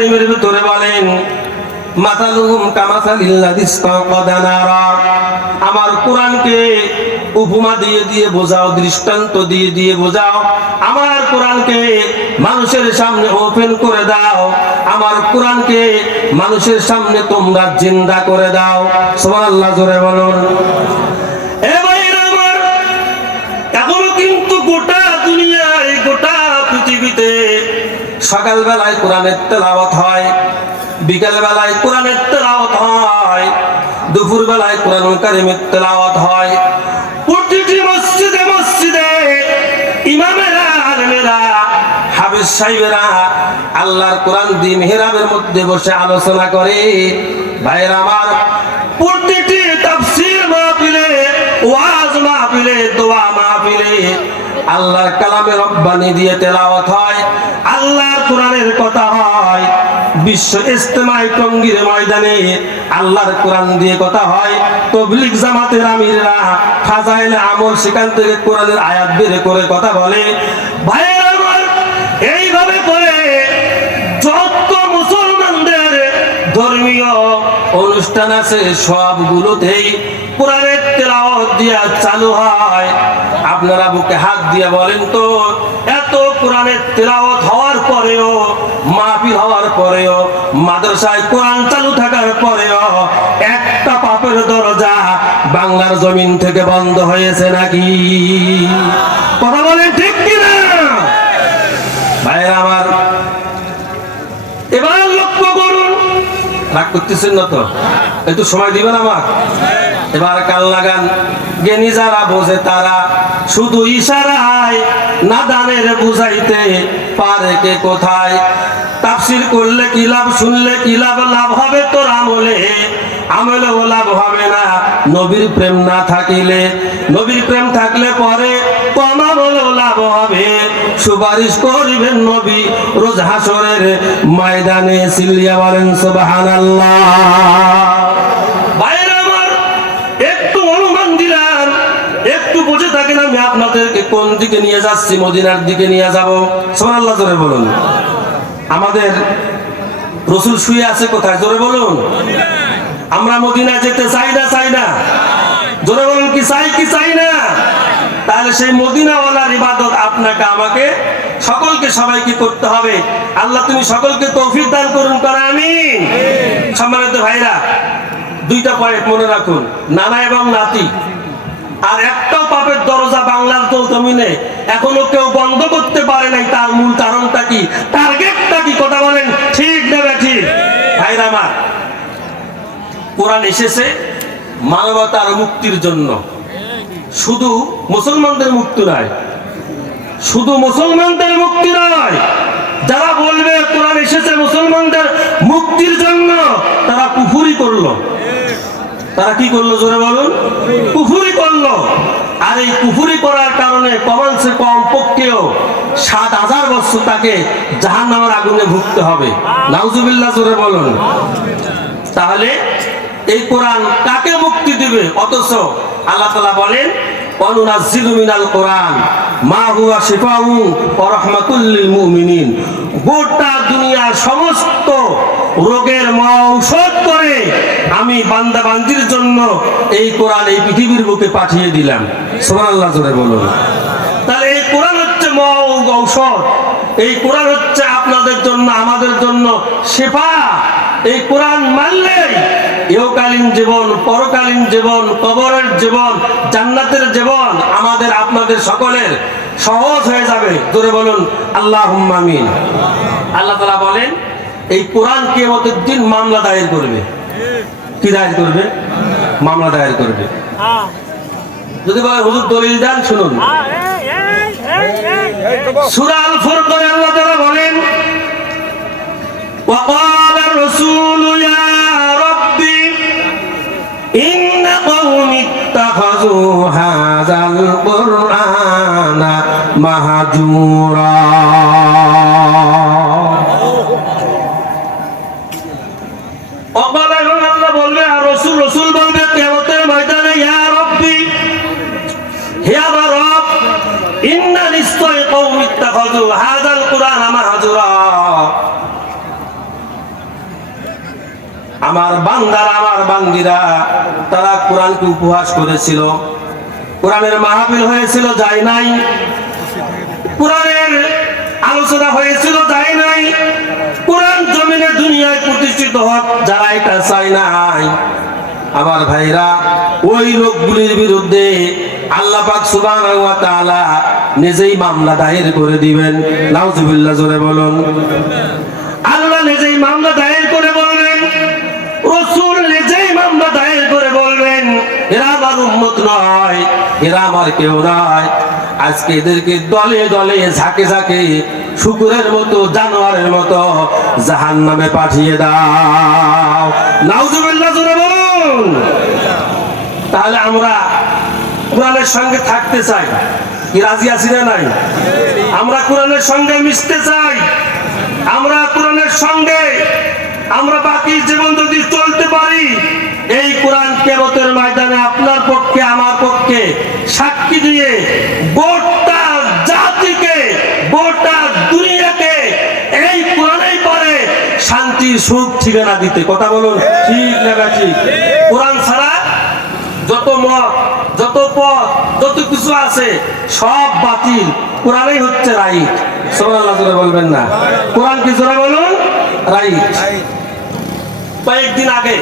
কারিমের ভিতরে বলেন মাতালুহুম কামাসালিল্লাযী ইসতাওকাদা নারা। আমার কোরআনকে উপমা দিয়ে দিয়ে বোঝাও, দৃষ্টান্ত দিয়ে দিয়ে বোঝাও। আমার কোরআনকে মানুষের সামনে ওপেন করে দাও। আমার কোরআনকে মানুষের সামনে তোমরা জিন্দা করে দাও। সুবহানাল্লাহ, জোরে বলুন। এ ভাইরা আমার, এখনো কিন্তু গোটা দুনিয়ায়, গোটা পৃথিবীতে সকালবেলায় কোরআনের তেলাওয়াত হয়, বিকাল বেলায় কোরআনের তেলাওয়াত হয়, দুপুর বেলায় কোরআনুল কারীমের তেলাওয়াত হয়। প্রতিটি মসজিদে মসজিদে ইমামেরা, আলেমেরা, হাফেজ সাহেবেরা আল্লাহর কোরআন দিয়ে মেহরাবের মধ্যে বসে আলোচনা করে। ভাইয়েরা আমার, প্রতিটি তাফসীর মাহফিলে, ওয়াজ মাহফিলে, দোয়া মাহফিলে আল্লাহর কালামে রব্বানি দিয়ে তেলাওয়াত হয়, আল্লাহর কোরআনের কথা হয়। বিশ্ব ইজতেমাই টঙ্গীর ময়দানে আল্লাহর কোরআন দিয়ে কথা হয়। তাবলীগ জামাতের আমিররা ফাজাইলে আমল সেখান থেকে কোরআনের আয়াত বের করে কথা বলে। ভাইয়েরা আমার, এইভাবে করে যত মুসলমানদের ধর্মীয় অনুষ্ঠান আছে সবগুলোতেই কোরআনের তেলাওয়াত দিয়া চালু হয়। আপনারা বুকে হাত দিয়ে বলেন তো, এত কোরআনের তেলাওয়াত হওয়ার পরেও, মাহফিল হওয়ার পরেও, মাদ্রাসায় কোরআন চালু থাকার পরেও একটা পাপের দরজা বাংলার জমিন থেকে বন্ধ হয়েছে নাকি? কথা বলেন ঠিক কিনা? ভাইরা আমার, এবার লক্ষ্য করুন। রাগ করতেছেন না তো? একটু সময় দিবেন আমার। এবার কাল লাগান। জ্ঞানী যারা বোঝে তারা শুধু ইশারায় নাদানের বুঝাইতে পারে কে কোথায়। তাফসীর করলে কি লাভ, শুনলে কি লাভ, লাভ হবে তোর আমলে, আমলেও লাভ হবে না নবীর প্রেম না থাকিলে। নবীর প্রেম থাকলে পরে কম আমলেও লাভ হবে। সুপারিশ করিবেন নবী রোজ হাসরের ময়দানে। সিল্লিয়া বলেন সুবহানাল্লাহ। ভাইরা আমার, একটু অনুমান দিলাম, একটু বুঝে থাকেন আমি আপনাদেরকে কোন দিকে নিয়ে যাচ্ছি। মদিনার দিকে নিয়ে যাব। সুবহানাল্লাহ, জোরে বলুন। আমাদের রাসূল শুয়ে আছে কোথায়? জোরে বলুন। আমরা মদিনা যেতে চাই না? চাই না? জোরে বলুন, কি চাই কি চাই না? তাহলে সেই মদিনাওয়ালার ইবাদত আপনাকে আমাকে সকলকে সবাইকে করতে হবে। আল্লাহ তুমি সকলকে তৌফিক দান করুন, করে আমিন। সম্মানিত ভাইরা, দুইটা পয়েন্ট মনে রাখুন, নানা এবং নাতি। আর একটাও পাপের দরজা বাংলার জমিনে এখনো কেউ বন্ধ করতে পারে নাই। তার মূল কারণটা কি, টার্গেটটা কি? কথা বলেন ঠিক না ঠিক? ভাইরা আমার, কোরআন এসেছে মানবতার মুক্তির জন্য। শুধু মুসলমানদের মুক্তি নয়, শুধু মুসলমানদের মুক্তি নয়, যারা বলবে কোরআন এসেছে মুসলমানদের মুক্তির জন্য, তারা কুফরি করলো। তারা কি করলো? জোরে বলুন। কুফরি করলো। আর এই কুফরি করার কারণে কমসে কম পক্ষেও ৭,০০০ বছর তাকে জাহান্নামের আগুনে ভুগতে হবে। নাউজুবিল্লাহ, জোরে বলুন। তাহলে এই কোরআন কাকে মুক্তি দিবে? অথচ আল্লাহ তাআলা বলেন ওয়ানুনাজ্জিলু মিনাল কোরআন মা হুয়া শিফাউন ওয়া রাহমাতুল লিল মুমিনিন। গোটা দুনিয়ার সমস্ত রোগের ঔষধ করে আমি বান্দা বান্দির জন্য এই কোরআন এই পৃথিবীর বুকে পাঠিয়ে দিলাম। সুবহানাল্লাহ, জোরে বলুন। তাহলে এই কোরআন হচ্ছে ঔষধ। এই কোরআন হচ্ছে আপনাদের জন্য, আমাদের জন্য শিফা। এই কোরআন মানলেই ইহকালীন জীবন, পরকালীন জীবন, কবরের জীবন, জান্নাতের জীবন আমাদের আপনাদের সকলের সহজ হয়ে যাবে। জোরে বলুন আল্লাহুম্মা আমিন। আল্লাহ তাআলা বলেন এই কোরআন কিয়ামতের দিন মামলা দায়ের করবে। কি দায়ের করবে? মামলা দায়ের করবে। যদি বলে হুজুর দলিল দেন, শুনুন। সূরা আল ফুরকানে আল্লাহ তাআলা বলেন وقال الرسول يا ربي إن قومي اتخذوا هذا القرآن مهجورا وقال الله বলবে আর রাসূল বলবে কিয়ামতের ময়দানে ইয়া রব্বি, হে আমার রব, ইন্না নিশ্চয় কওমি ইত্তাখাযু হাযাল কুরআনা মাহজুরা, আমার বান্দারা, আমার বান্দিরা, তারা কোরআনকে উপহাস করেছিল। কোরআনের মাহফিল হয়েছিল, যায় নাই। কোরআনের আলোচনা হয়েছিল, যায় নাই। কোরআন জমিনে দুনিয়ায় প্রতিষ্ঠিত হোক, যারা এটা চায় নাই, আমার ভাইরা, ওই লোকগুলির বিরুদ্ধে আল্লাহ পাক সুবহানাহু ওয়া তাআলা নিজেই মামলা দায়ের করে দিবেন। নাউজুবিল্লাহ, জোরে বলুন। আল্লাহ নিজেই মামলা দায়ের করে বলবেন, রাসূল নিজেই মামলা দায়ের করে বলবেন, এরা আমার উম্মত নয়, এরা আমার কেউ নয়। আজকে এদেরকে দলে দলে, ঝাঁকে ঝাঁকে, শুকুরের মতো, জানোয়ারের মতো জাহান্নামে পাঠিয়ে দাও। নাউজুবিল্লাহ, জোরে বলুন। তাহলে আমরা কোরআনের সঙ্গে থাকতে চাই, কি রাজি আছি না নাই? আমরা কোরআনের সঙ্গে মিশতে চাই, আমরা কোরআনের সঙ্গে আমরা বাকি জীবন যদি চলতে পারি, এই কোরআন কিয়ামতের ময়দানে আপনার পক্ষে, আমার পক্ষে সাক্ষী দিয়ে গোটা জাতিকে, গোটা দুনিয়াকে এই কোরআনেই পারে শান্তি, সুখ, ঠিকানা দিতে। কথা বলুন, ঠিক না ঠিক? কোরআন ছাড়া যত মত, যত পথ, যত কিছু আছে সব বাতিল, কোরআনই হচ্ছে রাইট। সুবহানাল্লাহ, জোরে বলবেন না? কোরআন কি, জোরে বলুন, রাইট। কয়েকদিন আগে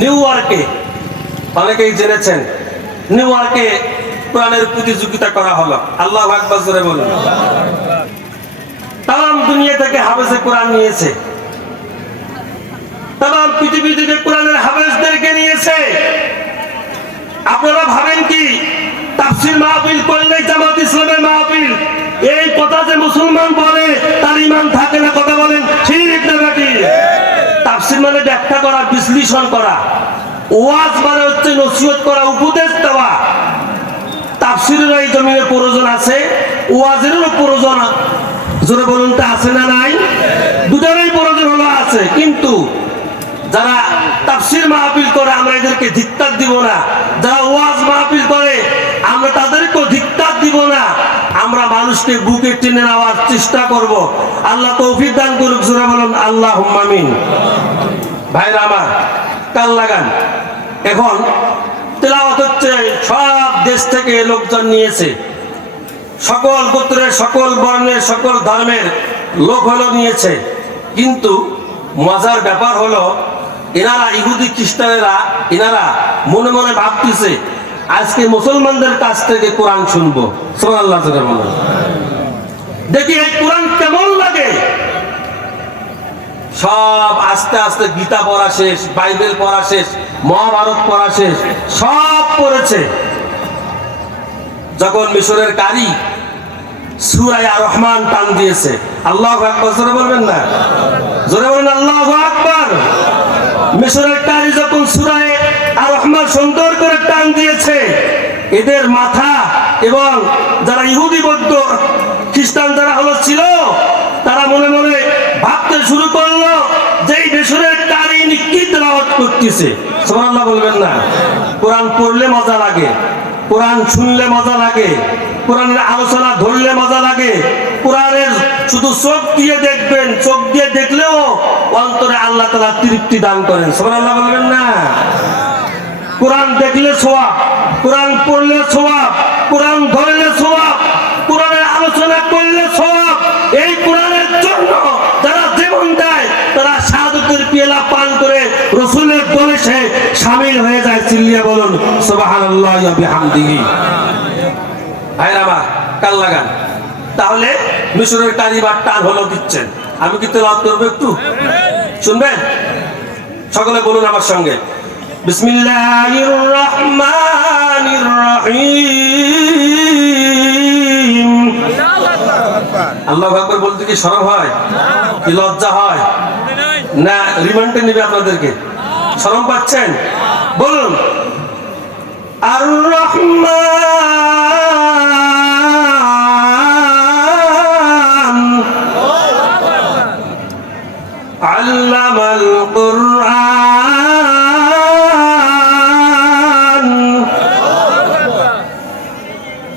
নিউ ইয়র্কে, অনেকেই জেনেছেন, নিউ ইয়র্কে কোরআনের প্রতিযোগিতা করা হলো। আল্লাহু আকবার, জোরে বলুন। তাম দুনিয়া থেকে হাফেজে কোরআন নিয়েছে, তাম পৃথিবী থেকে কোরআনের হাফেজদেরকে নিয়েছে। আপনারা ভাবেন কি তাফসীর মাহফিল করলে জামাত ইসলামের মাহফিল, এই কথা যে মুসলমান বলে তার ঈমান থাকে না? কথা বলেন, ঠিক না ঠিক? তাফসীর মানে ব্যাখ্যা করা, বিশ্লেষণ করা। ওয়াজ মানে হচ্ছে নসিহত করা, উপদেশ দেওয়া। তাফসীরের এই জমিনের প্রয়োজন আছে, ওয়াজেরও প্রয়োজন, জোরে বলুন, তা আছে না নাই? দুটারই প্রয়োজন হলো, আছে। কিন্তু যারা তাফসীর মাহফিল করে আমরা এদেরকে ধিক্কার দিব না, যারা ওয়াজ মাহফিল করে আমরা তাদেরকেও ধিক্কার দিব না। আমরা মানুষকে বুকে টেনে নেওয়ার চেষ্টা করব। আল্লাহ তৌফিক দান করুক, জোরে বলুন আল্লাহুম্মা আমিন। ভাইরা আমার, কাল লাগান। এখন তেলাওয়াত হচ্ছে, সব দেশ থেকে লোকজন নিয়েছে, সকল গোত্রের, সকল বর্ণের, সকল ধর্মের লোক হলো নিয়েছে। কিন্তু মজার ব্যাপার হলো, এনারা ইহুদি খ্রিস্টানেরা, এনারা মনে মনে ভাবতেছে আজকে মুসলমানদের কাছ থেকে কোরআন শুনবো। সুবহানাল্লাহ, জোরে বলুন। দেখি এই কোরআন কেমন লাগে। সব আস্তে আস্তে গীতা পড়া শেষ, বাইবেল পড়া শেষ, মহাভারত পড়া শেষ, সব পড়েছে। যখন মিশরের কারি সূরা আর রহমান টান দিয়েছে, আল্লাহু আকবার, জোরে বলবেন না? জোরে বলুন আল্লাহু আকবার। মিশরের কারি যখন সূরা আর রহমান সুন্দর করে টান দিয়েছে, এদের মাথা এবং যারা ইহুদি, বৌদ্ধ, খ্রিস্টান যারা হলো ছিল, তারা মনে মনে ভাবতে শুরু করলো যে এই মিশরের কারি কি তেলাওয়াত করতেছে। সুবহানাল্লাহ বলবেন না? কোরআন পড়লে মজা লাগে, কোরআন শুনলে মজা লাগে, কোরআনের আলোচনা ধরলে মজা লাগে। কোরআনের শুধু চোখ দিয়ে দেখবেন, চোখ দিয়ে দেখলেও অন্তরে আল্লাহ তাআলা তৃপ্তি দান করেন। সুবহানাল্লাহ বলবেন না? কোরআন দেখলে সওয়াব, কোরআন পড়লে সওয়াব, কোরআন ধরলে সওয়াব, কোরআনের আলোচনা করলে সওয়াব। এই কোরআনের জন্য যারা জীবন দেয়, তারা শাহাদাতের পেয়ালা পান করে রাসূলের দলে সে শামিল হয়ে যায়। চিল্লিয়ে বলুন সুবহানাল্লাহি ওয়া বিহামদিহি। ভাইরা আমার, কাল লাগান। তাহলে মিশরের কারিবার টান হলো দিচ্ছেন। আমি কি তেলাওয়াত করব? একটু শুনবেন? সকলে বলুন আমার সঙ্গে, বিসমিল্লাহির রহমানির রহিম। আল্লাহু আকবার বলতে কি শরম হয়? কি লজ্জা হয়? না রিমান্ডে নেবে আপনাদেরকে? শরম পাচ্ছেন? বলুন, আর রহমান আল্লামাল কুরআন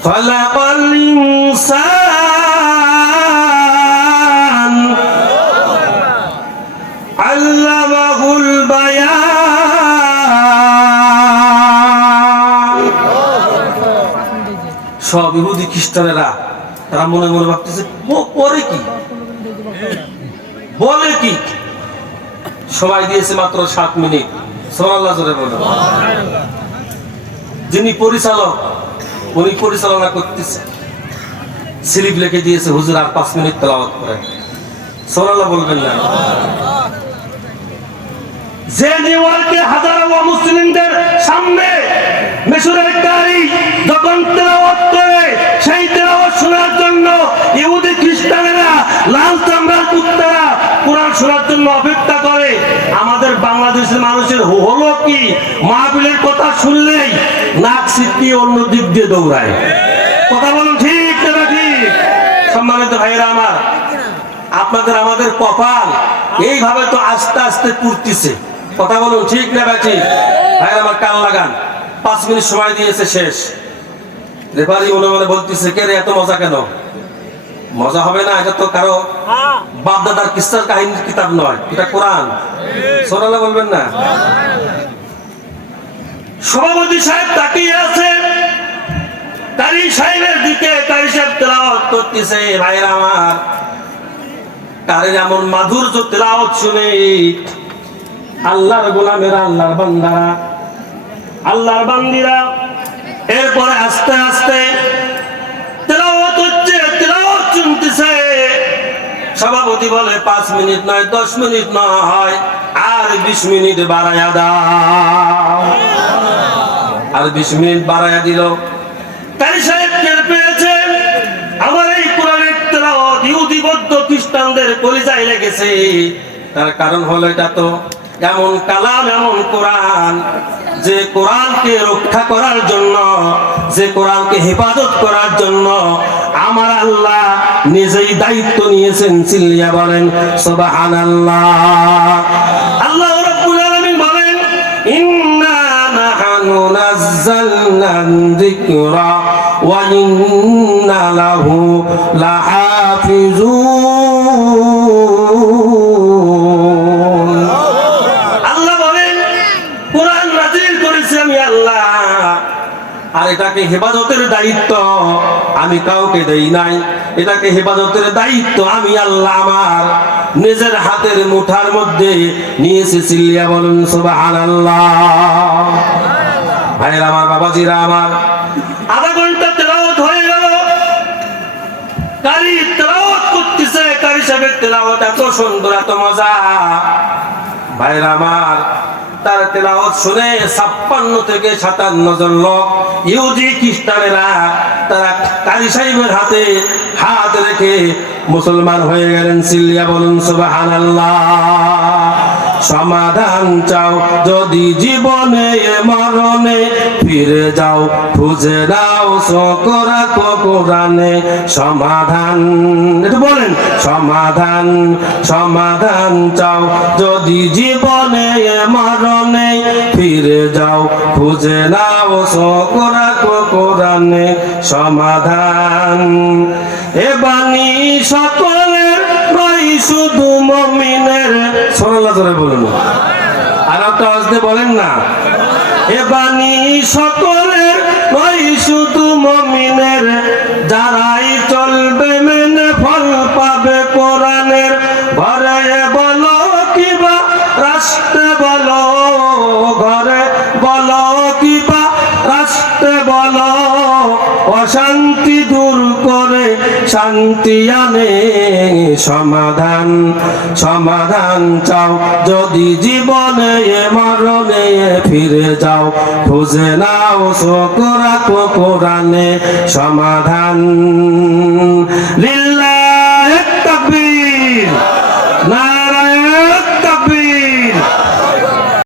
খালাকাল ইনসান আল্লামাহু সব ইহুদি খ্রিস্টানেরা তারা মনে মনে ভাবতেছে পরে কি বলে কি। সময় দিয়েছে মাত্র 7 মিনিট। সুবহানাল্লাহ জোরে বলুন। যিনি পরিচালক উনি পরিচালনা করতেছে, স্লিপ লিখে দিয়েছে হুজুর আর 5 মিনিট তেলাওয়াত করেন। সুবহানাল্লাহ বলবেন না? যে নিউ ইয়র্কে হাজারো মুসলিমদের সামনে মিশরের কারি যখন তেলাওয়াত করে, সেই তেলাওয়াত শোনার জন্য ইহুদি খ্রিস্টানেরা লাল চামড়ার কুত্তারা কোরআন শোনার জন্য অপেক্ষা করে। আমাদের বাংলাদেশের মানুষের হলো কি, মাহফিলের কথা শুনলেই নাক ছিটকিয়ে অন্য দিক দিয়ে দৌড়ায়। কথা বলুন ঠিক না ঠিক? সম্মানিত ভাইরা আমার, আপনাদের আমাদের কপাল এইভাবে তো আস্তে আস্তে পুড়তিছে। কথা বলুন ঠিক না ঠিক? ভাইরা আমার কান লাগান, 5 মিনিট সময় দিয়েছে, শেষ। রেফারি মনে মনে বলতেছে কে রে এত মজা কেন? মজা হবে না, এটা তো কারো বাপ দাদার কিস্সার কাহিনীর কিতাব নয়, এটা কোরআন। সুবহানাল্লাহ বলবেন না? সভাপতি সাহেব তাকিয়ে আছে কারি সাহেবের দিকে। কারি সাহেব তেলাওয়াত করতেছে। ভাইরা আমার, কারের এমন মাধুর্য তেলাওয়াত শুনে আল্লাহর গোলামেরা, আল্লাহর বান্দারা, আল্লাহর বান্দিরা এরপরে আস্তে আস্তে তেলাওয়াত হচ্ছে, তেলাওয়াত শুনতেছে। সভাপতি বলে 5 মিনিট নয়, 10 মিনিট নয়, আর 20 মিনিট বাড়ায়া দাও। আর 20 মিনিট বাড়ায়া দিল। কারি সাহেব টের পেয়েছে আমার এই কোরআনের তেলাওয়াত ইহুদি বৌদ্ধ খ্রিস্টানদের কলিজায় লেগেছে। তার কারণ হলো এটা তো এমন কালাম, এমন কোরআন, যে কোরআনকে রক্ষা করার জন্য, যে কোরআনকে হেফাজত করার জন্য আমার আল্লাহ নিজেই দায়িত্ব নিয়েছেন। চিল্লিয়া বলেন সুবহানাল্লাহ। আল্লাহ রাব্বুল আলামিন বলেন ইন্না নাহনু নাযালনা যিকরা ওয়া ইন্না লাহু লাহাফিজুন। আল্লাহ বলেন কোরআন নাযিল করেছি আমি আল্লাহ, আর এটাকে হেফাজতের দায়িত্ব আমি কাউকে দেই নাই। এটাকে হেফাজতের দায়িত্ব আমি আল্লাহ আমার নিজের হাতের মুঠার মধ্যে নিয়েছি। চিল্লিয়া বলুন সুবহানাল্লাহ। ভাইরা আমার, বাবাজিরা আমার, আধা ঘন্টা তেলাওয়াত হয়ে গেল। কারি তেলাওয়াত করতেছে, কারি সাহেবের তেলাওয়াত এত সুন্দর, এত মজা। ভাইরা আমার, তার তেলাওয়াত শুনে 56 থেকে 57 জন লোক ইহুদি খ্রিস্টানেরা তারা কারি সাহেবের হাতে হাত রেখে মুসলমান হয়ে গেলেন। চিল্লিয়া বলুন সুবহানাল্লাহ। সমাধান চাও যদি জীবনে মরণে, ফিরে যাও খুঁজে নাও সকরা কোরআনে। সমাধান, একটু বলেন সমাধান। সমাধান চাও যদি জীবনে মরণে, ফিরে যাও খুঁজে নাও সকরা কোরআনে। সমাধান এ বাণী সকলের নয় শুধু মুমিনের। সুবহানাল্লাহ জোরে বলুন। আর একটা আওয়াজে বলেন না, এ বাণী সকলের নয় শুধু মুমিনের, যারাই চলবে মেনে ফল পাবে কোরআনের। ঘরে বলো কিবা রাষ্ট্রে বলো, ঘরে বলো কিবা রাষ্ট্রে বলো, অশান্তি দূর করে শান্তি আনে। সমাধান, সমাধান চাও যদি জীবনে মরণে, ফিরে যাও খুঁজে নাও সকরা কোরআনে। সমাধান